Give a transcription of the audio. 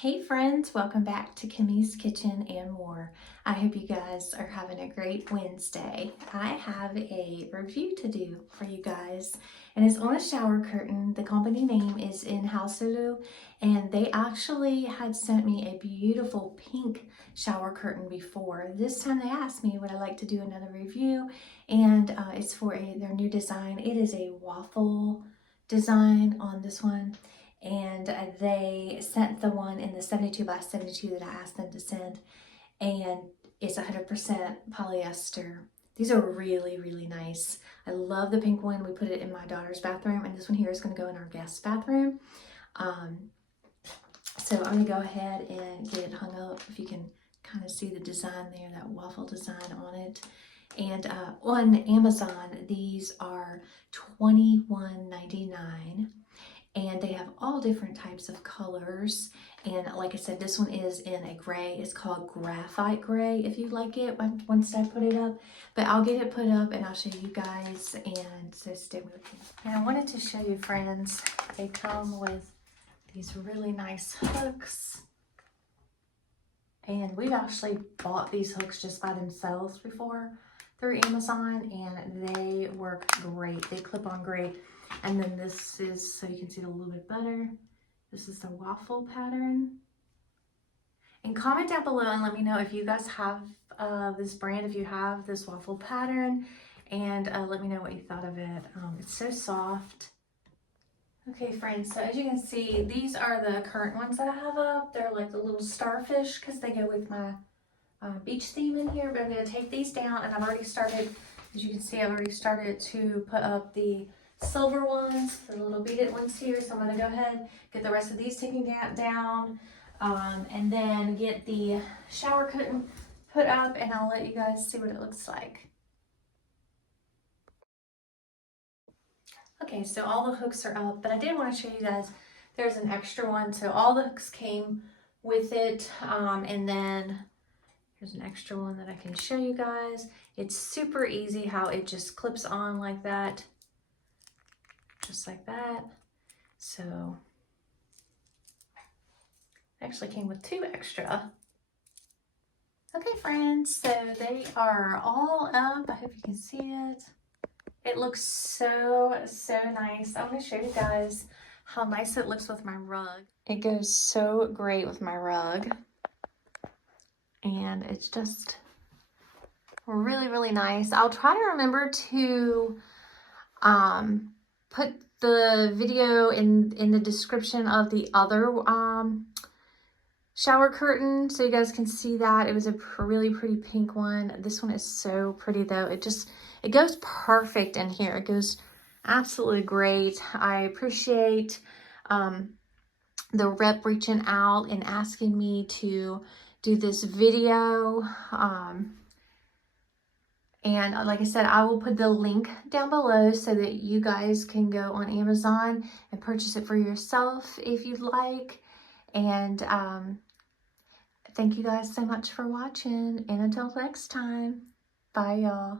Hey friends, welcome back to Kimmy's Kitchen and More. I hope you guys are having a great Wednesday. I have a review to do for you guys, and it's on a shower curtain. The company name is in Hausulu, and they actually had sent me a beautiful pink shower curtain before. This time they asked me would I like to do another review, and it's for their new design. It is a waffle design on this one. And they sent the one in the 72 by 72 that I asked them to send, and it's 100% polyester. These are really, really nice. I love the pink one. We put it in my daughter's bathroom, and this one here is going to go in our guest bathroom. So I'm going to go ahead and get it hung up. If you can kind of see the design there, that waffle design on it. And on Amazon, these are $21.99. And they have all different types of colors. And like I said, this one is in a gray. It's called graphite gray, if you like it, once I put it up. But I'll get it put up and I'll show you guys, and so stay with me. And I wanted to show you, friends, they come with these really nice hooks. And we've actually bought these hooks just by themselves before through Amazon, and they work great. They clip on great. And then this is, so you can see it a little bit better, this is the waffle pattern. And comment down below and let me know if you guys have this brand, if you have this waffle pattern, and let me know what you thought of it. It's so soft. Okay friends, so as you can see, these are the current ones that I have up. They're like the little starfish because they go with my beach theme in here. But I'm going to take these down, and I've already started, as you can see, I've already started to put up the silver ones, the little beaded ones here. So I'm going to go ahead, get the rest of these taken down, and then get the shower curtain put up, and I'll let you guys see what it looks like. Okay, so all the hooks are up, but I did want to show you guys, there's an extra one. So all the hooks came with it, and then here's an extra one that I can show you guys. It's super easy how it just clips on like that. Just like that. So actually came with two extra. Okay friends, so they are all up. I hope you can see it. It looks so nice. I want to show you guys how nice it looks with my rug. It goes so great with my rug, and it's just really nice. I'll try to remember to put the video in the description of the other shower curtain so you guys can see that. It was a really pretty pink one. This one is so pretty though. It goes perfect in here. It goes absolutely great. I appreciate the rep reaching out and asking me to do this video. And like I said, I will put the link down below so that you guys can go on Amazon and purchase it for yourself if you'd like. And thank you guys so much for watching. And until next time, bye y'all.